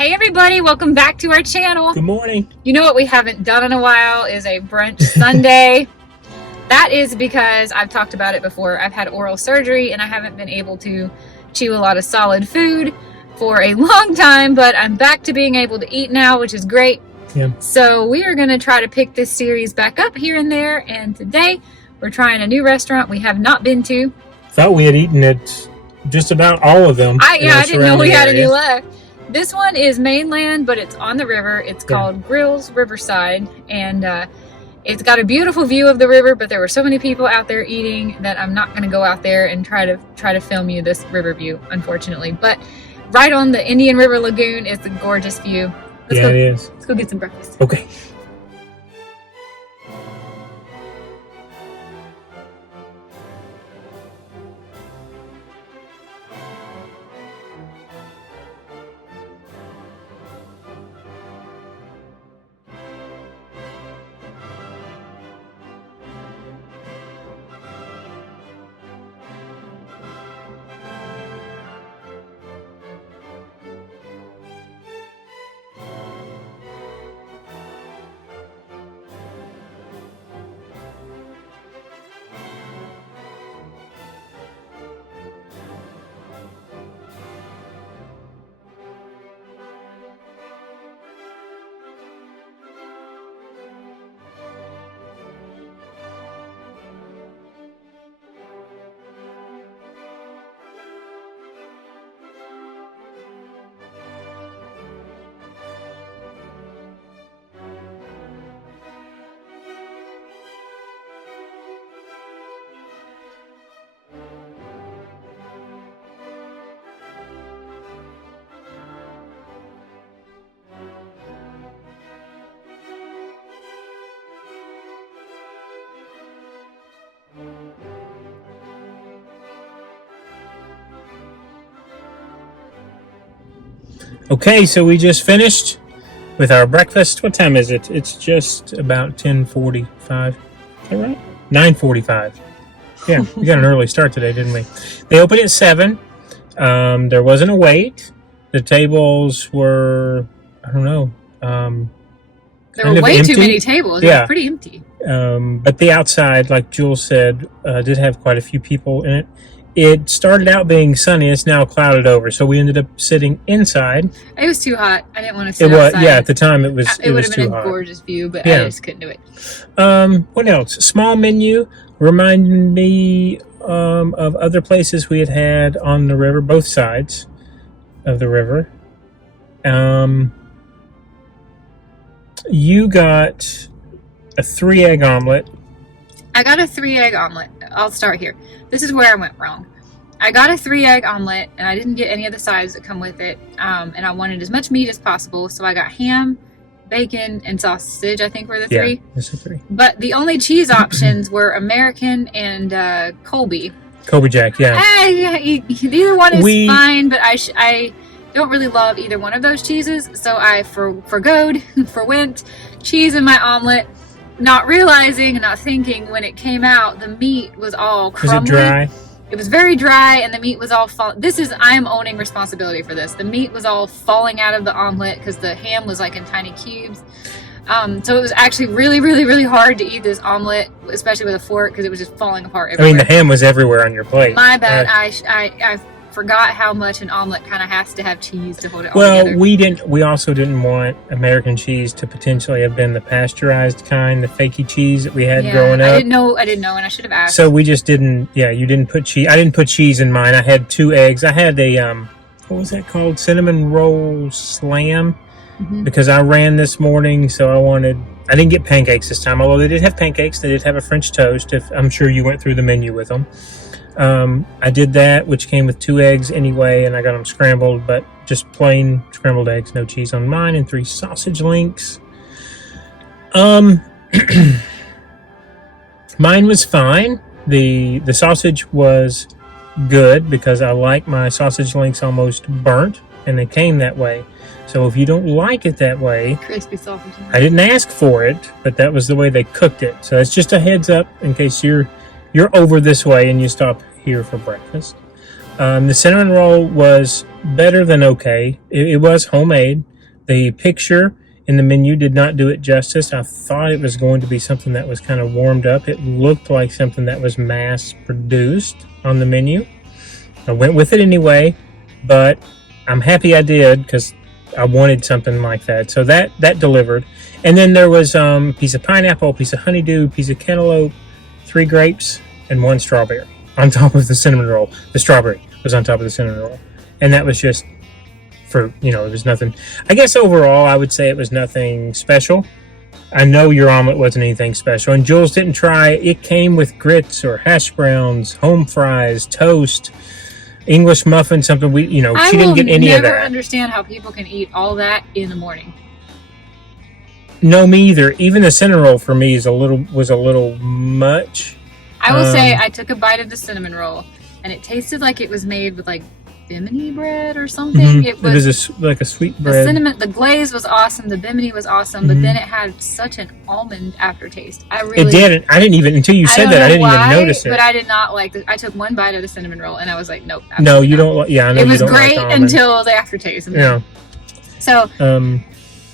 Hey everybody, welcome back to our channel. Good morning. You know what we haven't done in a while is a brunch Sunday. That is because I've talked about it before. I've had oral surgery and I haven't been able to chew a lot of solid food for a long time, but I'm back to being able to eat now, which is great. Yeah. So we are going to try to pick this series back up here and there, and today we're trying a new restaurant we have not been to. Thought we had eaten at just about all of them. I didn't know we had any left. This one is mainland, but it's on the river. It's called Grills Riverside, and it's got a beautiful view of the river, but there were so many people out there eating that I'm not going to go out there and try to film you this river view, unfortunately. But right on the Indian River Lagoon is the gorgeous view. It is. Let's go get some breakfast. Okay. Okay, so we just finished with our breakfast. What time is it? It's just about 10:45. Is that right? 9:45. Yeah, we got an early start today, didn't we? They opened at 7. There wasn't a wait. The tables were, I don't know. There were way empty. too many tables. Yeah. It was pretty empty. But the outside, like Jules said, did have quite a few people in it. It started out being sunny. It's now clouded over, so we ended up sitting inside. It was too hot. I didn't want to sit outside. Yeah, at the time it was It would was have too been a hot. gorgeous view, but I just couldn't do it. What else? Small menu. Reminded me of other places we had on the river, both sides of the river. You got a 3-egg omelet. I got a 3-egg omelet. I'll start here. This is where I went wrong. I got a 3-egg omelet, and I didn't get any of the sides that come with it. And I wanted as much meat as possible, so I got ham, bacon, and sausage, I think were the 3. Yeah, that's the 3. But the only cheese options were American and Colby. Colby Jack, yeah. Either one is fine, but I don't really love either one of those cheeses, so I forwent cheese in my omelet, not realizing and not thinking when it came out, the meat was all crumbly. Was it dry? It was very dry, and the meat was all I am owning responsibility for this. The meat was all falling out of the omelet because the ham was like in tiny cubes. So it was actually really, really, really hard to eat this omelet, especially with a fork, because it was just falling apart everywhere. I mean, the ham was everywhere on your plate. My bad. I forgot how much an omelet kind of has to have cheese to hold it all together. Well, we also didn't want American cheese to potentially have been the pasteurized kind, the fakey cheese that we had growing up. I didn't know, and I should have asked. So we just didn't. Yeah, you didn't put cheese. I didn't put cheese in mine. I had 2 eggs. I had a what was that called? Cinnamon roll slam. Because I ran this morning, so I didn't get pancakes this time, although they did have pancakes. They did have a French toast. I'm sure you went through the menu with them. I did that, which came with 2 eggs anyway, and I got them scrambled, but just plain scrambled eggs, no cheese on mine, and 3 sausage links. Mine was fine. The sausage was good because I like my sausage links almost burnt, and they came that way. So if you don't like it that way, crispy sausage. I didn't ask for it, but that was the way they cooked it. So it's just a heads up in case you're over this way and you stop here for breakfast. The cinnamon roll was better than okay. It was homemade. The picture in the menu did not do it justice. I thought it was going to be something that was kind of warmed up. It looked like something that was mass produced on the menu. I went with it anyway, but I'm happy I did because I wanted something like that. So that delivered. And then there was a piece of pineapple, a piece of honeydew, a piece of cantaloupe, 3 grapes, and 1 strawberry on top of the cinnamon roll. The strawberry was on top of the cinnamon roll. And that was just for, it was nothing. I guess overall, I would say it was nothing special. I know your omelet wasn't anything special. And Jules didn't try. It came with grits or hash browns, home fries, toast, English muffin, something she didn't get any of that. I never understand how people can eat all that in the morning. No, me either. Even the cinnamon roll for me was a little much. I will say I took a bite of the cinnamon roll, and it tasted like it was made with like bimini bread or something. Mm-hmm. It was like a sweet bread. The glaze was awesome. The bimini was awesome, but then it had such an almond aftertaste. It did. I didn't even until you said that. I didn't even notice it. But I did not like it. I took one bite of the cinnamon roll, and I was like, nope. No, you don't. Yeah, I know. It was great until the aftertaste. Yeah. So.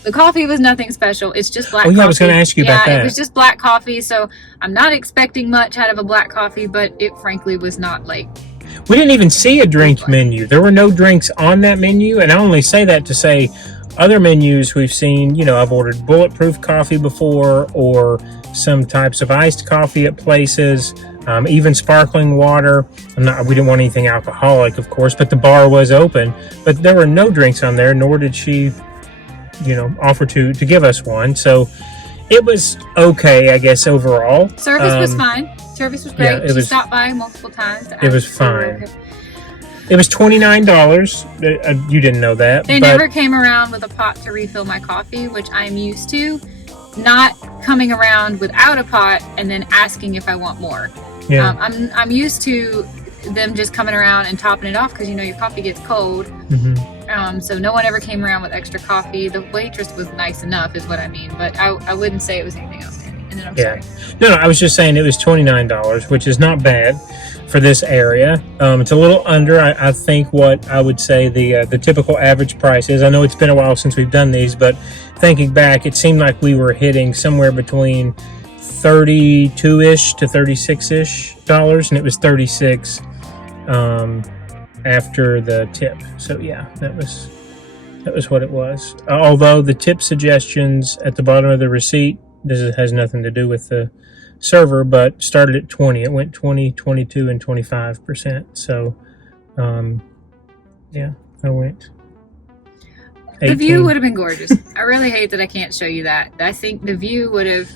The coffee was nothing special. It's just black coffee. I was going to ask you about that. Yeah, it was just black coffee, so I'm not expecting much out of a black coffee, but it frankly was not like... We didn't even see a drink menu. There were no drinks on that menu, and I only say that to say other menus we've seen, I've ordered bulletproof coffee before or some types of iced coffee at places, even sparkling water. We didn't want anything alcoholic, of course, but the bar was open. But there were no drinks on there, nor did she... offer to give us one. So it was okay, I guess, overall. Service was fine. Service was great. She stopped by multiple times. It was fine. Okay. It was $29. You didn't know that. They never came around with a pot to refill my coffee, which I'm used to. Not coming around without a pot and then asking if I want more. Yeah. I'm used to them just coming around and topping it off because your coffee gets cold. Mm-hmm. So no one ever came around with extra coffee. The waitress was nice enough is what I mean, but I wouldn't say it was anything else. And then I'm sorry. No, I was just saying it was $29, which is not bad for this area. It's a little under, I think, what I would say the typical average price is. I know it's been a while since we've done these, but thinking back, it seemed like we were hitting somewhere between $32-ish to $36-ish, and it was $36 after the tip. So yeah, that was what it was. Although the tip suggestions at the bottom of the receipt, has nothing to do with the server, but started at 20. It went 20, 22, and 25%. So yeah, I went 18. The view would have been gorgeous. I really hate that I can't show you that. I think the view would have...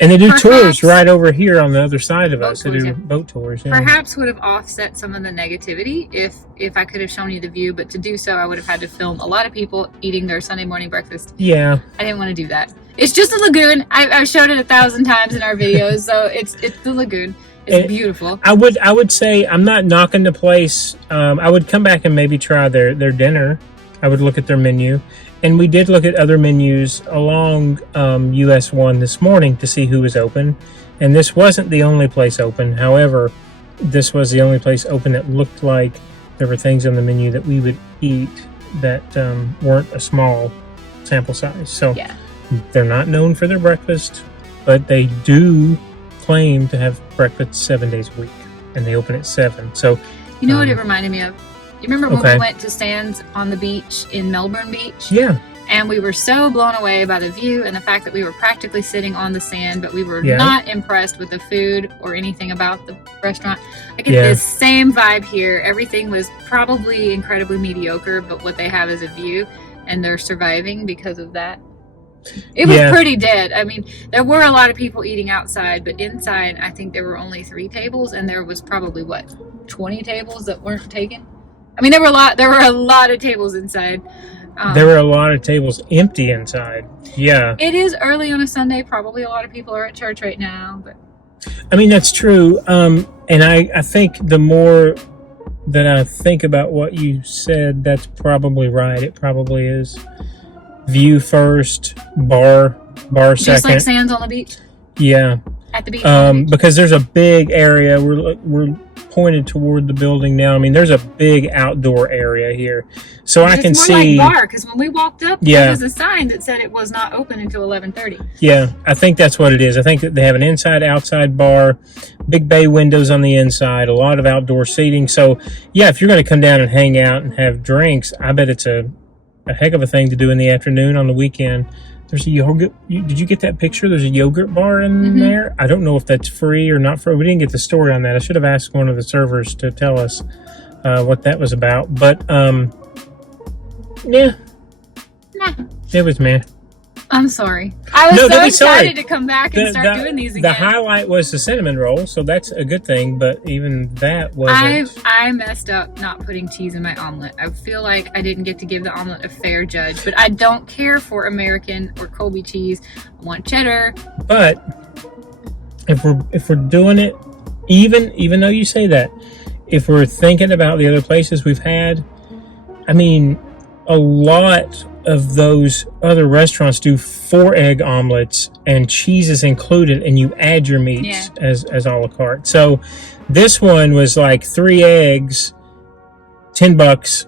And they do tours right over here on the other side of us. They do boat tours. Yeah. Perhaps would have offset some of the negativity if I could have shown you the view, but to do so, I would have had to film a lot of people eating their Sunday morning breakfast. Yeah. I didn't want to do that. It's just a lagoon. I've showed it 1,000 times in our videos, so it's the lagoon. It's beautiful. I would say I'm not knocking the place. I would come back and maybe try their dinner. I would look at their menu. And we did look at other menus along US 1 this morning to see who was open. And this wasn't the only place open. However, this was the only place open that looked like there were things on the menu that we would eat that weren't a small sample size. So they're not known for their breakfast, but they do claim to have breakfast 7 days a week. And they open at 7. So you know what it reminded me of? You remember when we went to Sands on the beach in Melbourne Beach? Yeah. And we were so blown away by the view and the fact that we were practically sitting on the sand, but we were not impressed with the food or anything about the restaurant. I get this same vibe here. Everything was probably incredibly mediocre, but what they have is a view, and they're surviving because of that. It was pretty dead. I mean, there were a lot of people eating outside, but inside, I think there were only 3 tables, and there was probably, 20 tables that weren't taken? I mean, there were a lot of tables inside. There were a lot of tables empty inside. Yeah. It is early on a Sunday. Probably a lot of people are at church right now. But I mean, that's true. And I think the more that I think about what you said, that's probably right. It probably is view first, bar second. Just like Sands on the beach? Yeah. At the beach? Because there's a big area. We're pointed toward the building now. I mean, there's a big outdoor area here, so I can see. Like bar, because when we walked up, there was a sign that said it was not open until 11:30. Yeah, I think that's what it is. I think that they have an inside-outside bar, big bay windows on the inside, a lot of outdoor seating. So, yeah, if you're going to come down and hang out and have drinks, I bet it's a heck of a thing to do in the afternoon on the weekend. There's a yogurt. Did you get that picture? There's a yogurt bar in there. I don't know if that's free or not free. We didn't get the story on that. I should have asked one of the servers to tell us what that was about. But, yeah. Nah. It was meh. I'm sorry. I was so excited to come back and start doing these again. The highlight was the cinnamon roll, so that's a good thing, but even that wasn't... I messed up not putting cheese in my omelet. I feel like I didn't get to give the omelet a fair judge, but I don't care for American or Colby cheese. I want cheddar. But if we're doing it, even though you say that, if we're thinking about the other places we've had, I mean, a lot of those other restaurants do 4-egg omelets and cheese is included, and you add your meats as a la carte. So this one was like 3 eggs, $10.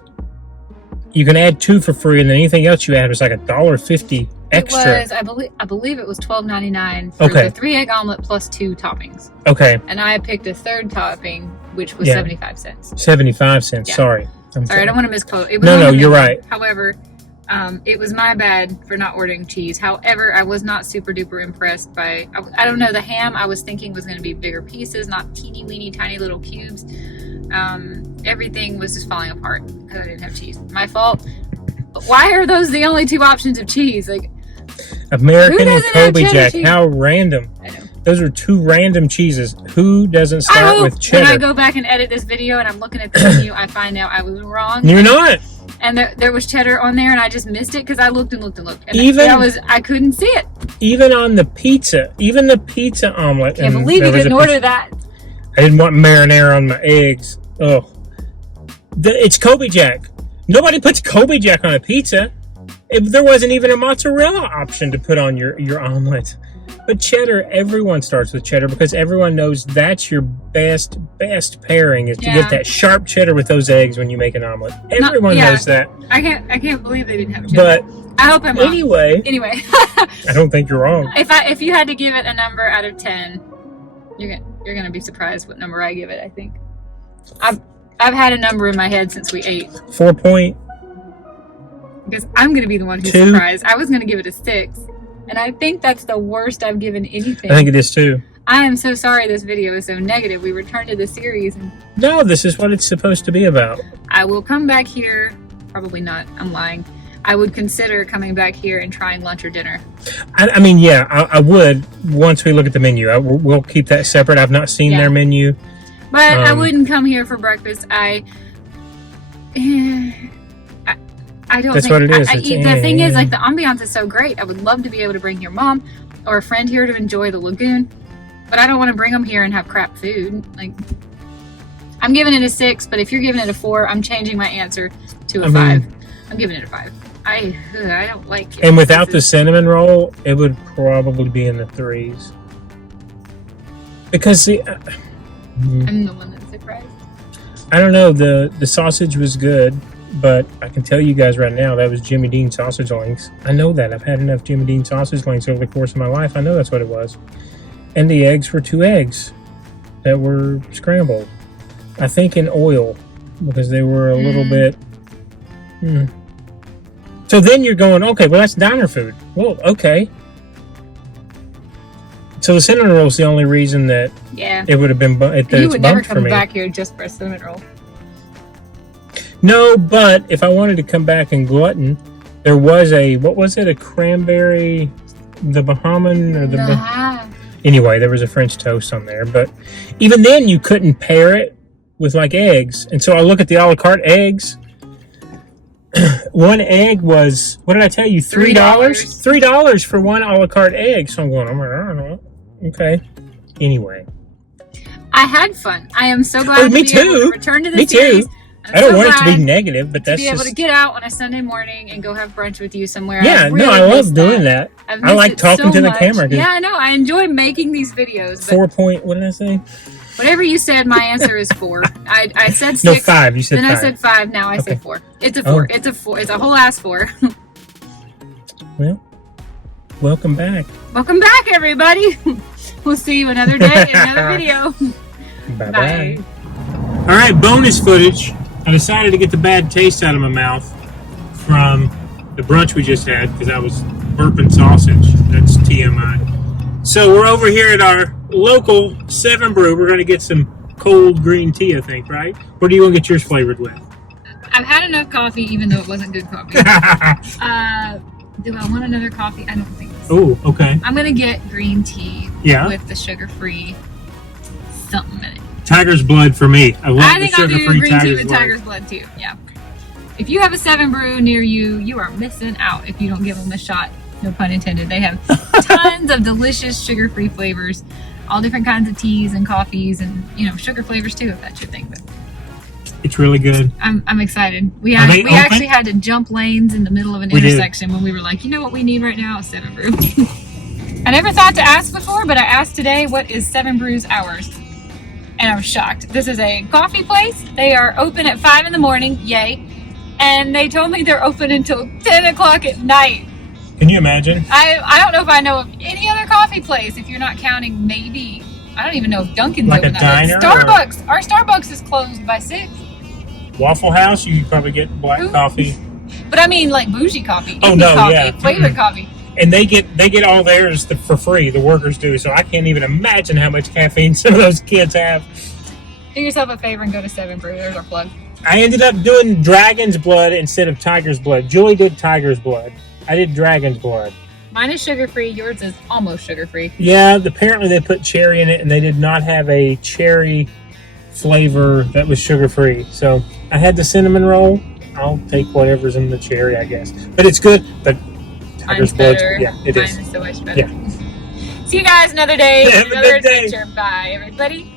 You can add 2 for free, and then anything else you add was like $1.50 extra. It was, I believe it was $12.99 for the 3-egg omelet plus 2 toppings. Okay. And I picked a third topping, which was 75 cents. 75 cents. Sorry. Sorry, I don't want to misquote. It was no, you're right. However, it was my bad for not ordering cheese. However, I was not super duper impressed by, I don't know, the ham I was thinking was going to be bigger pieces, not teeny weeny tiny little cubes. Everything was just falling apart because I didn't have cheese. My fault. But why are those the only 2 options of cheese? Like American and Colby Jack. How random. I know. Those are 2 random cheeses. Who doesn't start with cheddar? When I go back and edit this video and I'm looking at the menu, I find out I was wrong. You're not. And there was cheddar on there, and I just missed it because I looked and looked and looked. And I couldn't see it. Even on the pizza, even the pizza omelet. Can't believe you didn't order that. I didn't want marinara on my eggs. Oh, it's Colby Jack. Nobody puts Colby Jack on a pizza. There wasn't even a mozzarella option to put on your omelet. But cheddar, everyone starts with cheddar because everyone knows that's your best pairing is to get that sharp cheddar with those eggs when you make an omelet. Everyone knows that. I can't believe they didn't have cheddar. But I hope I'm wrong. Anyway. I don't think you're wrong. If you had to give it a number out of 10, you're gonna be surprised what number I give it. I think I've had a number in my head since we ate. 4 point. Because I'm gonna be the one who's surprised. I was gonna give it a 6. And I think that's the worst I've given anything. I think it is too. I am so sorry this video is so negative. We returned to the series. No, this is what it's supposed to be about. I will come back here. Probably not. I'm lying. I would consider coming back here and trying lunch or dinner. I mean, yeah, I would once we look at the menu. We'll keep that separate. I've not seen their menu. But I wouldn't come here for breakfast. I don't That's think, what it is. The thing is, like, the ambiance is so great. I would love to be able to bring your mom or a friend here to enjoy the lagoon, but I don't want to bring them here and have crap food. Like, I'm giving it a 6, but if you're giving it a 4, I'm changing my answer to a 5. I'm giving it a 5. I don't like it. And without the cinnamon roll, it would probably be in the 3s. Because I'm the one that's surprised. I don't know. The sausage was good. But I can tell you guys right now, that was Jimmy Dean sausage links. I know that. I've had enough Jimmy Dean sausage links over the course of my life. I know that's what it was. And the eggs were 2 eggs that were scrambled. I think in oil, because they were a little bit... So then you're going, okay, well, that's diner food. Well, okay. So the cinnamon roll is the only reason that it would have been you would never come back here just for a cinnamon roll. No, but if I wanted to come back and glutton, there was a cranberry, the Bahamian or the anyway, there was a French toast on there, but even then you couldn't pair it with like eggs. And so I look at the a la carte eggs. One egg was, what did I tell you? $3? $3 for one a la carte egg. So I'm going, I don't know. Okay. Anyway. I had fun. I am so glad to be able to return to the series. Too. I don't want it to be negative, but that's to be able to get out on a Sunday morning and go have brunch with you somewhere. Yeah, I love doing that. I like talking to the camera. Yeah, I know. I enjoy making these videos. 4 point, what did I say? Whatever you said, my answer is 4. I said 6. No, 5. You said then 5. I said 5. Now I say 4. It's a 4. It's a 4. It's a whole ass 4. Well, welcome back. Welcome back, everybody. We'll see you another day in another video. Bye-bye. All right, bonus footage. I decided to get the bad taste out of my mouth from the brunch we just had because I was burping sausage. That's TMI. So we're over here at our local 7 Brew. We're going to get some cold green tea, I think, right? What are you going to get yours flavored with? I've had enough coffee, even though it wasn't good coffee. Do I want another coffee? I don't think so. Oh, okay. I'm going to get green tea with the sugar-free something in it. Tiger's blood for me. I think I'll do green tea with tiger's blood too. Yeah. If you have a 7 Brew near you, you are missing out if you don't give them a shot. No pun intended. They have tons of delicious sugar-free flavors, all different kinds of teas and coffees, and sugar flavors too, if that's your thing. But it's really good. I'm excited. We actually had to jump lanes in the middle of an intersection when we were like, you know what we need right now? A 7 Brew. I never thought to ask before, but I asked today, what is 7 Brew's hours? And I was shocked. This is a coffee place. They are open at 5 in the morning. Yay. And they told me they're open until 10 o'clock at night. Can you imagine? I don't know if I know of any other coffee place, if you're not counting maybe, I don't even know if Dunkin's like open. A diner Starbucks. Our Starbucks is closed by 6. Waffle House, you could probably get black coffee. But I mean like bougie coffee. Oh no, coffee, flavored coffee. And they get all theirs for free. The workers do. So I can't even imagine how much caffeine some of those kids have. Do yourself a favor and go to 7 Brew. There's our plug. I ended up doing Dragon's Blood instead of Tiger's Blood. Julie did Tiger's Blood. I did Dragon's Blood. Mine is sugar-free. Yours is almost sugar-free. Yeah, apparently they put cherry in it, and they did not have a cherry flavor that was sugar-free. So I had the cinnamon roll. I'll take whatever's in the cherry, I guess. But it's good. But Tiger's Blood, yeah, it is. Mine is so much better. Yeah. See you guys another day. Have a another good day. adventure. Bye, everybody.